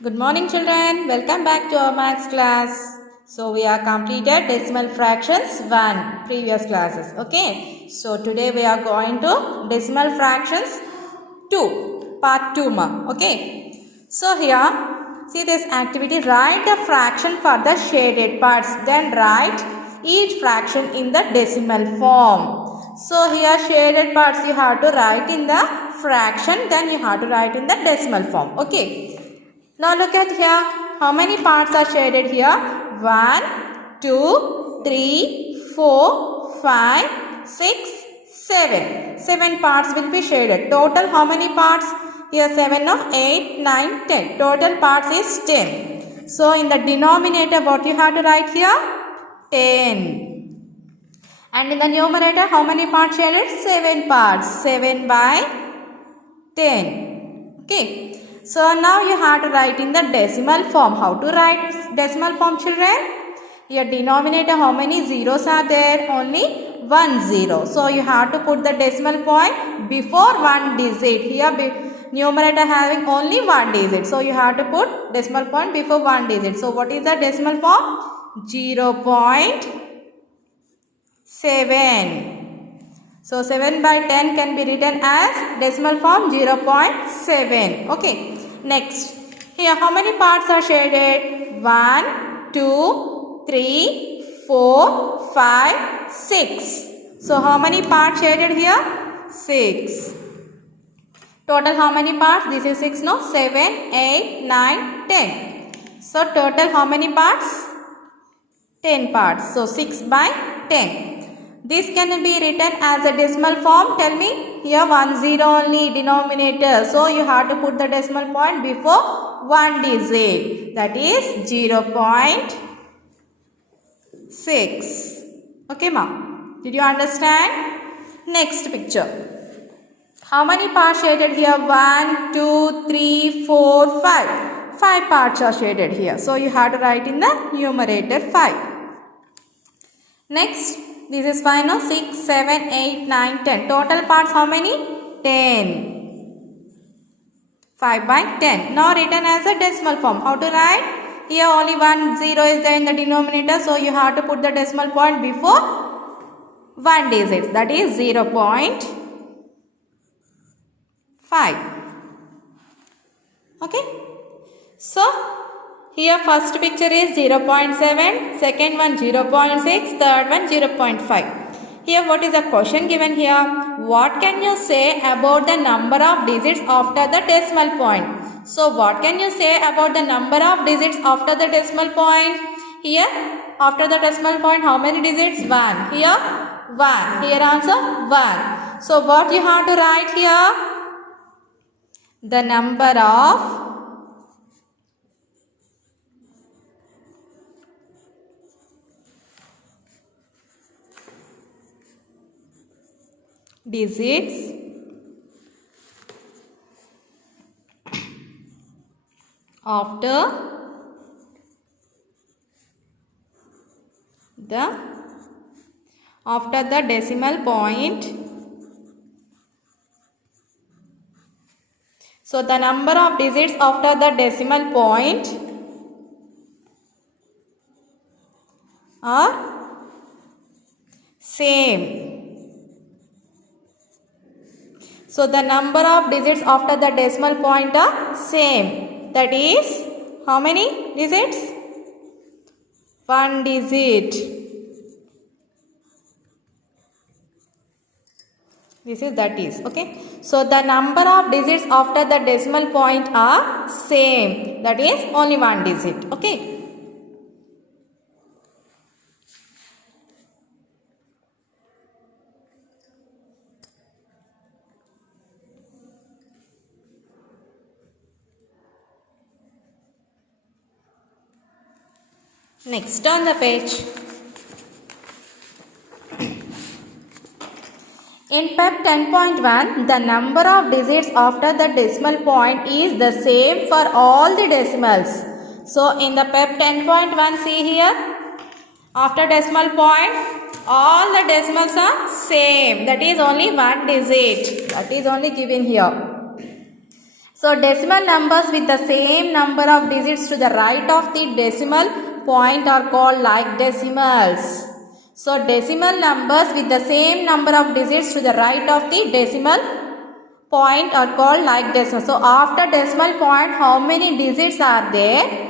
Good morning children, welcome back to our maths class. So we are completed decimal fractions 1 previous classes. Okay, so today we are going to decimal fractions 2 part 2 ma. Okay, so here see this activity, write the fraction for the shaded parts, then write each fraction in the decimal form. So here shaded parts you have to write in the fraction, then you have to write in the decimal form. Okay. Now look at here. How many parts are shaded here? 1, 2, 3, 4, 5, 6, 7. 7 parts will be shaded. Total how many parts? Here 7, no? 8, 9, 10. Total parts is 10. So in the denominator what you have to write here? 10. And in the numerator how many parts shaded? 7 parts. 7 by 10. Okay. So now you have to write in the decimal form. How to write decimal form children? Here denominator how many zeros are there? Only 1 0. So you have to put the decimal point before 1 digit. Here numerator having only 1 digit. So you have to put decimal point before 1 digit. So what is the decimal form? 0.7. So 7 by 10 can be written as decimal form 0.7. Okay. Next. Here how many parts are shaded? 1, 2, 3, 4, 5, 6. So how many parts shaded here? 6. Total how many parts? This is 6, no? 7, 8, 9, 10. So total how many parts? 10 parts. So 6 by 10. This can be written as a decimal form. Tell me. Here 1 0 only denominator. So you have to put the decimal point before 1 digit. That is 0.6. Okay ma'am. Did you understand? Next picture. How many parts shaded here? 1, 2, 3, 4, 5. 5 parts are shaded here. So you have to write in the numerator 5. Next. This is 5, no? 6, 7, 8, 9, 10. Total parts how many? 10. 5 by 10. Now written as a decimal form. How to write? Here only 1 0 is there in the denominator. So you have to put the decimal point before 1 digit. That is 0.5. Okay. So here first picture is 0.7, second one 0.6, third one 0.5. Here what is the question given here? What can you say about the number of digits after the decimal point? So what can you say about the number of digits after the decimal point? Here after the decimal point how many digits? 1. Here 1. Here also 1. So what you have to write here? The number of digits after the decimal point. So the number of digits after the decimal point are same. So the number of digits after the decimal point are same. That is how many digits? 1 digit. This is that is. Okay. So the number of digits after the decimal point are same. That is only 1 digit. Okay. Next on the page. In PEP 10.1, the number of digits after the decimal point is the same for all the decimals. So in the PEP 10.1, see here, after decimal point, all the decimals are same. That is only 1 digit. That is only given here. So decimal numbers with the same number of digits to the right of the decimal point are called like decimals. So decimal numbers with the same number of digits to the right of the decimal point are called like decimals. So after decimal point, how many digits are there?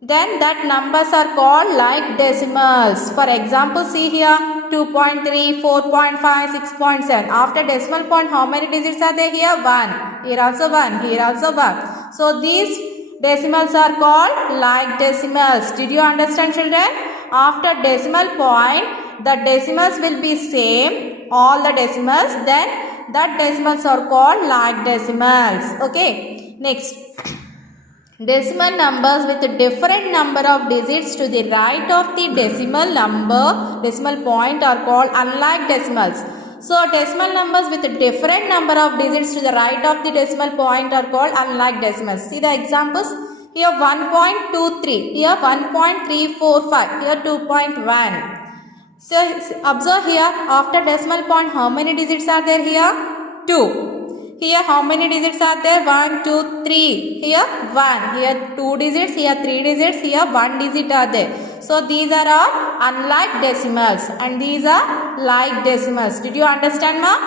Then that numbers are called like decimals. For example, see here 2.3, 4.5, 6.7. After decimal point, how many digits are there here? 1. Here also 1. Here also 1. So these decimals are called like decimals. Did you understand, children? After decimal point, the decimals will be same. All the decimals. Then that decimals are called like decimals. Okay. Next. Decimal numbers with a different number of digits to the right of the decimal point are called unlike decimals. So decimal numbers with a different number of digits to the right of the decimal point are called unlike decimals. See the examples. Here 1.23, here 1.345, here 2.1. So observe here, after decimal point, how many digits are there here? 2. Here how many digits are there? 1, 2, 3. Here 1. Here 2 digits. Here 3 digits. Here 1 digit are there. So these are all unlike decimals and these are like decimals. Did you understand, ma?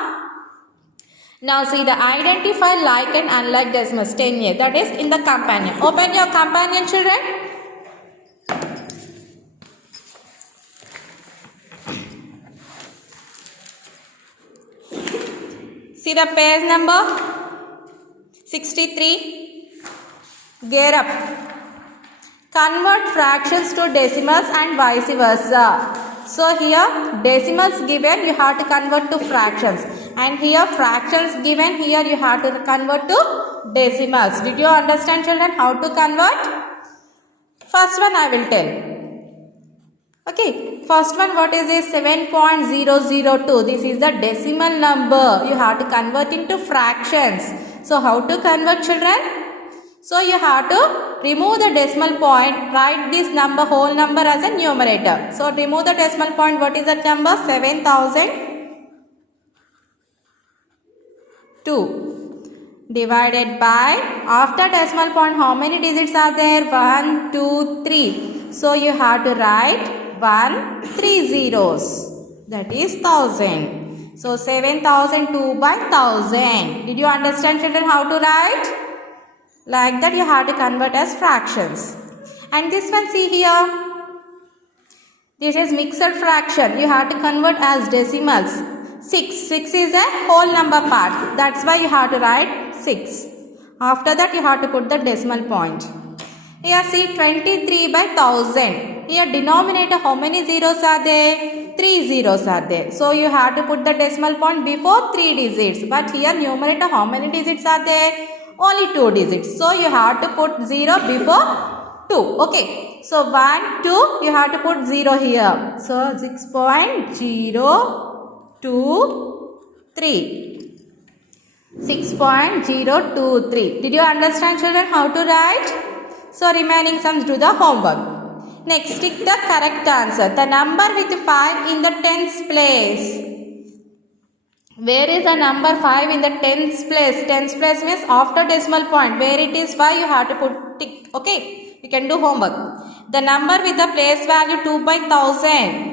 Now see the identify like and unlike decimals 10A. That is in the companion. Open your companion, children. See the page number 63. Gear up. Convert fractions to decimals and vice versa. So here decimals given, you have to convert to fractions. And here fractions given, here you have to convert to decimals. Did you understand, children, how to convert? First one I will tell. Okay, first one, what is this? 7.002. This is the decimal number. You have to convert into fractions. So how to convert, children? So you have to remove the decimal point. Write this number, whole number as a numerator. So remove the decimal point. What is that number? 7002 divided by, after decimal point, how many digits are there? 1, 2, 3. So you have to write 1, 3 zeros. That is 1000. So 7002 by 1000. Did you understand, children, how to write? Like that you have to convert as fractions. And this one, see here. This is mixed fraction. You have to convert as decimals. 6. 6 is a whole number part. That's why you have to write 6. After that you have to put the decimal point. Here see 23 by 1000. Here denominator, how many zeros are there? 3 zeros are there. So you have to put the decimal point before 3 digits. But here numerator, how many digits are there? Only 2 digits. So you have to put 0 before 2. Okay. So 1, 2, you have to put 0 here. So 6.023. 6.023. Did you understand, children, how to write? So remaining sums, do the homework. Next, tick the correct answer. The number with 5 in the tens place. Where is the number 5 in the tens place? Tens place means after decimal point. Where it is 5, you have to put tick. Okay, you can do homework. The number with the place value 2 by 1000.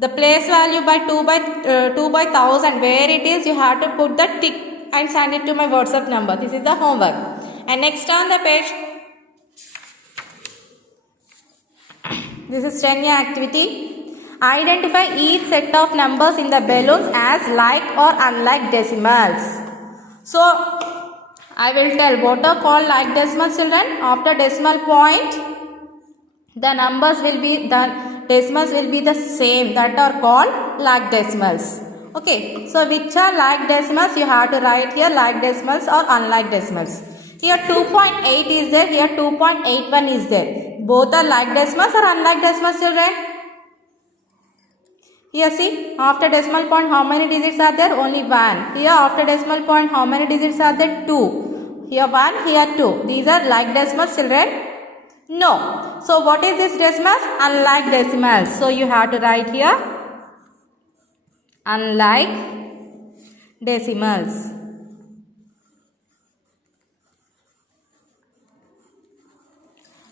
The place value by 2 by 1000. Where it is, you have to put the tick and send it to my WhatsApp number. This is the homework. And next on the page, this is 10A activity. Identify each set of numbers in the balloons as like or unlike decimals. So, I will tell what are called like decimals, children. After decimal point, the numbers will be, the decimals will be the same. That are called like decimals. Okay. So, which are like decimals? You have to write here like decimals or unlike decimals. Here 2.8 is there. Here 2.81 is there. Both are like decimals or unlike decimals, children? Here see, after decimal point, how many digits are there? Only 1. Here after decimal point, how many digits are there? 2. Here 1, here 2. These are like decimals, children? No. So what is this decimals? Unlike decimals. So you have to write here unlike decimals.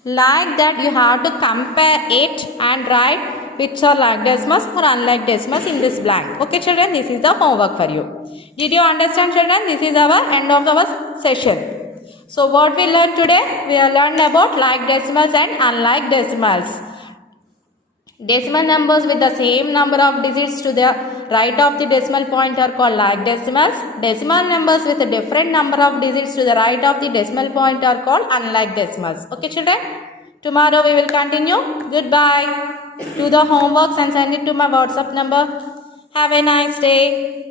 Like that you have to compare it and write which are like decimals or unlike decimals in this blank. Okay children, this is the homework for you. Did you understand children? This is our end of our session. So what we learned today? We have learned about like decimals and unlike decimals. Decimal numbers with the same number of digits to the right of the decimal point are called like decimals. Decimal numbers with a different number of digits to the right of the decimal point are called unlike decimals. Okay children? Tomorrow we will continue. Goodbye. Do the homeworks and send it to my WhatsApp number. Have a nice day.